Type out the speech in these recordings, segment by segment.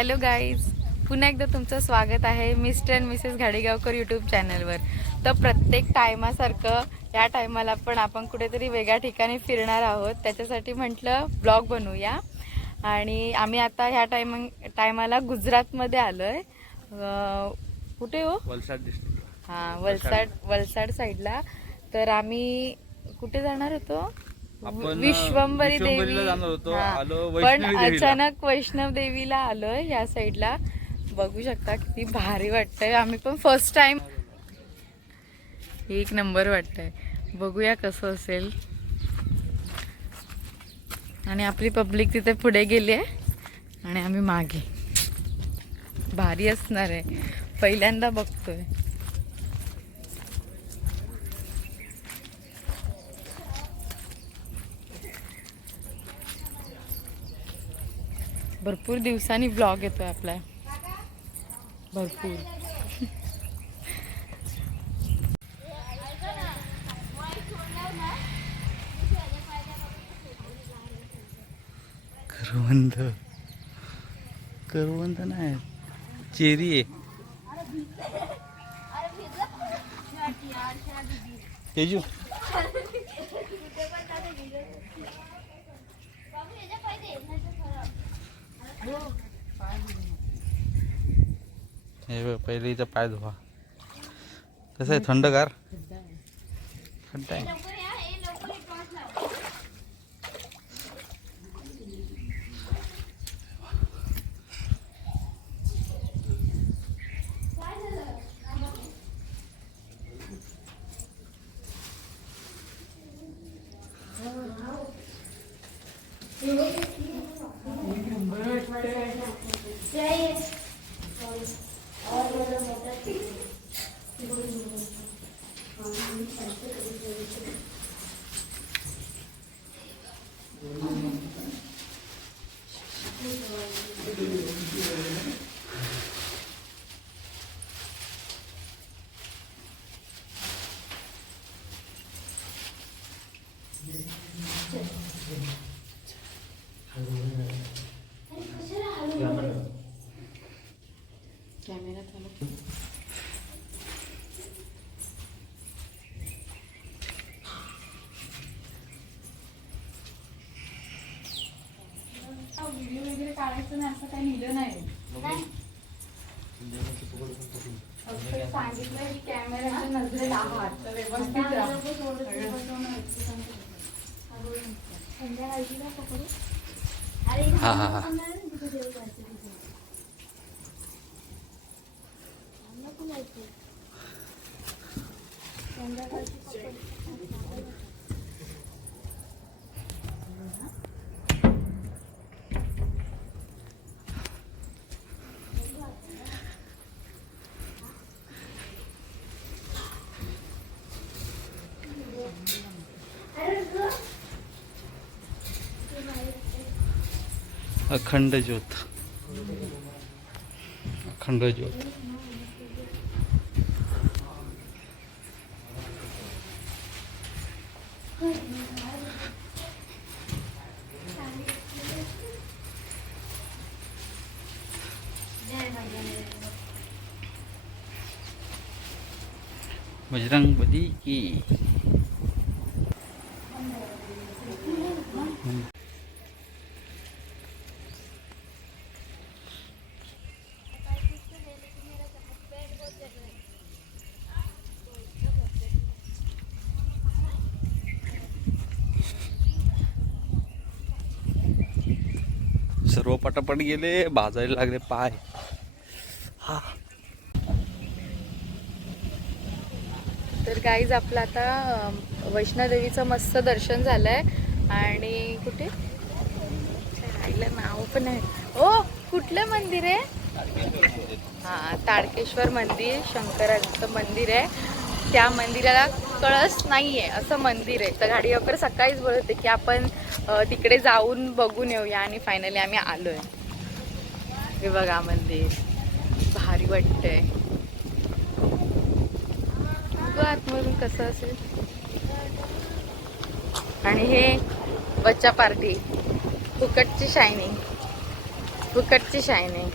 Hello guys पुन्हा एकदा तुमचं स्वागत आहे mister and Mrs Ghadegaonkar YouTube चॅनलवर. तर प्रत्येक टायमासारखं या टायमाला पण आपण कुठेतरी वेगळ्या ठिकाणी फिरणार आहोत. त्याच्यासाठी म्हटलं ब्लॉग बनवूया. आणि आम्ही आता ह्या टायमिंग टायमाला गुजरातमध्ये आलो आहे कुठे हो? वलसाड डिस्ट्रिक्ट हा वलसाड वलसाड साईडला तर आम्ही कुठे जाणार होतो? आपण, विश्वंभरी विश्वंभरीला देवी. जाणार होतो. हा. आलो पण वैष्णवी देवीला. अचानक वैष्णव देवीला आलोय या साईडला. बघू शकता किती भारी वाटतंय. आम्ही पण फर्स्ट टाइम एक नंबर वाटतंय. बघूया कसं असेल. आणि आपली पब्लिक तिथे पुढे गेली आहे. आणि आम्ही मागे. भारी असणार आहे. पहिल्यांदा बघतोय. भरपूर दिवसांनी ब्लॉग येतोय आपला. भरपूर. करवंद. करवंद नाही. चेरी आहे. तेजू हे पहिले इथं पाय धुवा. कसं आहे थंडगार? खड्डा आहे कॅमेरा चालू व्हिडिओ वगैरे काढायचं नाही असं काही लिहिलं नाही. सांगितलं की कॅमेऱ्याच्या नजरेत आहात. तर व्यवस्थित राहा. हा हा हा अखंड ज्योत. अखंड ज्योत. बजरंग बली की सर्व पटापट गेले भाजायला लागले पाय. हा. तर गाईज आपलं आता वैष्णोदेवीचं मस्त दर्शन झालंय. आणि कुठे? आईला नाव पण आहे. ओ कुठलं मंदिर आहे? हा ताडकेश्वर मंदिर शंकराचं मंदिर आहे. त्या मंदिराला कळस नाही आहे असं मंदिर आहे. तर गाडी वगैरे सकाळीच बोलत होते की आपण तिकडे जाऊन बघून येऊया आणि फायनली आम्ही आलो आहे बघा मंदिर. भारी वाटतंय. बघू आतमधून कसं असेल. आणि हे बच्चा पार्टी. फुकटची शायनिंग फुकटची शायनिंग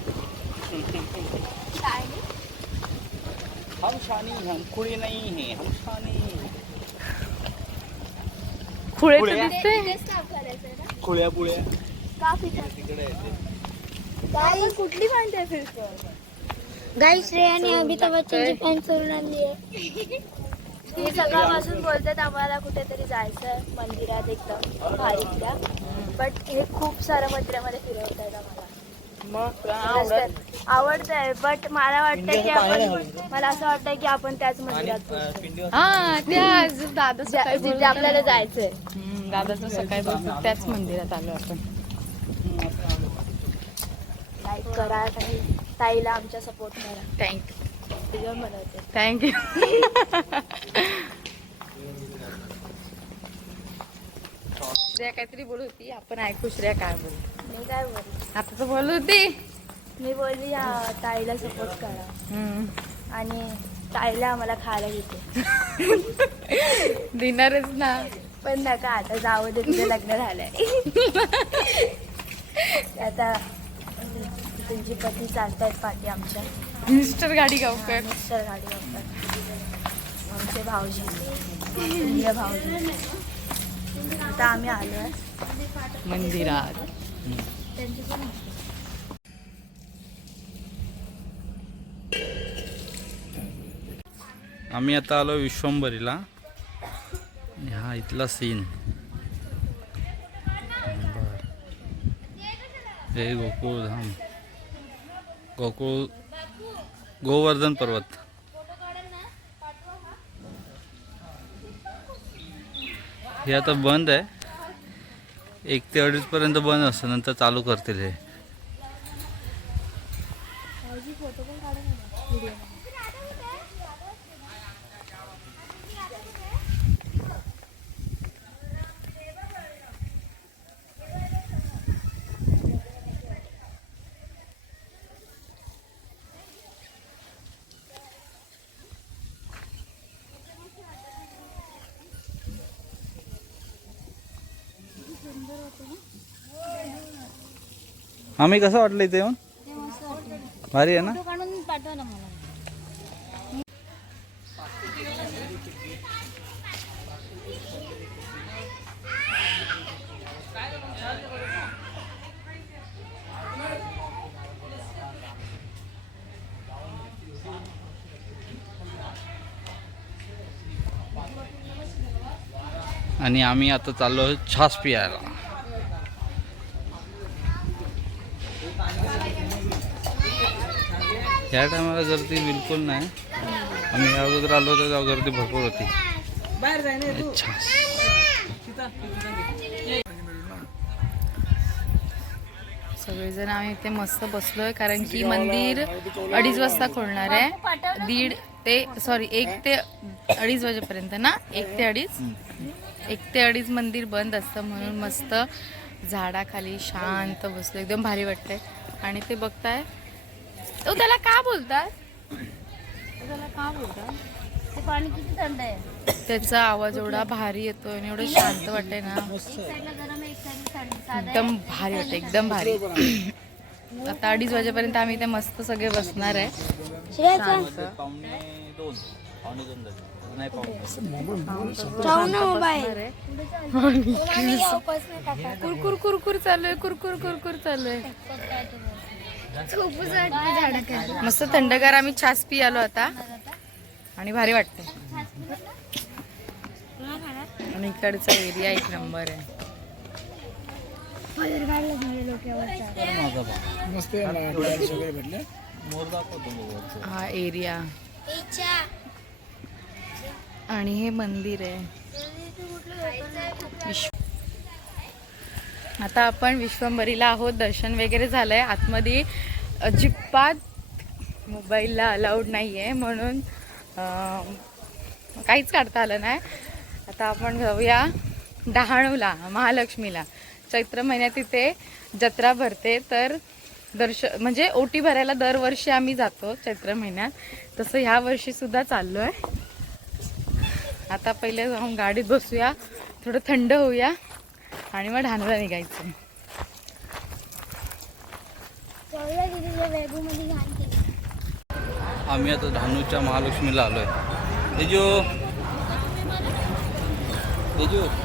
हम शानी हम खुळी नाही है हम शानी। खुळे तर खुळे. दिसते खुळ्या पुळ्या कुठली म्हणते गाई श्रेयाने अमिताभ बच्चनची फॅन करून आणली आहे. हे सकाळपासून बोलतात आम्हाला कुठेतरी जायचं मंदिरात एकदम भारीतल्या. बट हे खूप सारं मंदिरामध्ये फिरवत आहेत आवडतंय बट मला वाटतं की आपण मला असं वाटतं की आपण त्याच मंदिरात. हा त्या दादा जिथे आपल्याला. जायचंय. दादाचं सकाळी त्याच मंदिरात आलो आपण. लाईक करा ताईला आमच्या सपोर्ट करा. थँक्यू थँक्यू श्रेया काहीतरी बोलत होती आपण ऐकू श्रेया काय बोल मी काय बोलू? आता तर बोलत होती. मी बोलली ताईला सपोर्ट करा. हम्म. आणि ताईला आम्हाला खायला घेते. देणारच ना. पण नका आता जाऊ दे तुझं लग्न झालंय. आता तुमची पती चालतायत पाठी आमच्या. मिस्टर गाडी गावकर मिस्टर गाडी वापरतात आमचे भाऊजी. भाऊजी. आता आम्ही आहे. मंदिरात. आम्ही आता आलो विश्वंभरीला. हा इथला सीन हे गोकुळधाम. गोकुळ गोवर्धन पर्वत. हे आता बंद आहे. एक ते अडीचपर्यंत बंद असतं नंतर चालू करतील हे. आम्ही कसं वाटलं इथे येऊन? भारी आहे ना? आणि आम्ही आता चाललो छास पियायला. या टायमाला गर्दी बिलकुल नाही. आम्ही या अगोदर आलो होतो तेव्हा गर्दी भरपूर होती. सगळेजण आम्ही इथे मस्त बसलोय कारण की मंदिर अडीच वाजता खोलणार आहे. दीड ते सॉरी एक ते अडीच वाजेपर्यंत ना? एक ते अडीच? एक ते अडीच मंदिर बंद असतं म्हणून मस्त झाडाखाली शांत बसलो एकदम भारी वाटतंय. आणि ते बघताय तो त्याला का बोलतात? तो त्याला का बोलतात? ते पाणी किती थंड आहे? त्याचा आवाज एवढा भारी येतो आणि एवढं शांत वाटतंय ना. एकदम भारी वाटतं एकदम भारी. आता अडीच वाजेपर्यंत आम्ही इथे मस्त सगळे बसणार आहे. शांत बसणार आहे. कुरकुर कुरकुर चालू आहे कुरकुर कुरकुर चालू आहे. मस्त थंडगार आम्ही छास पी आलो आता. आणि भारी वाटते. आणि इकडचा एरिया एक नंबर आहे. हा एरिया आणि हे मंदिर आहे. विश्व आता आपण विश्वंभरीला आहोत. दर्शन वगैरे झालं आहे आतमध्ये अजिबात मोबाईलला अलाउड नाही आहे म्हणून काहीच काढता आलं नाही. आता आपण जाऊया डहाणूला महालक्ष्मीला. चैत्र महिन्यात तिथे जत्रा भरते. तर दर्श म्हणजे ओटी भरायला दरवर्षी आम्ही जातो चैत्र महिन्यात. तसं ह्या वर्षीसुद्धा चाललो आहे आता पहिले जाऊन गाडीत बसूया. थोडं थंड होऊया. आणि मग ढानला निघायचं. आम्ही आता धानूच्या महालक्ष्मीला आलोय. तेजू. तेजू.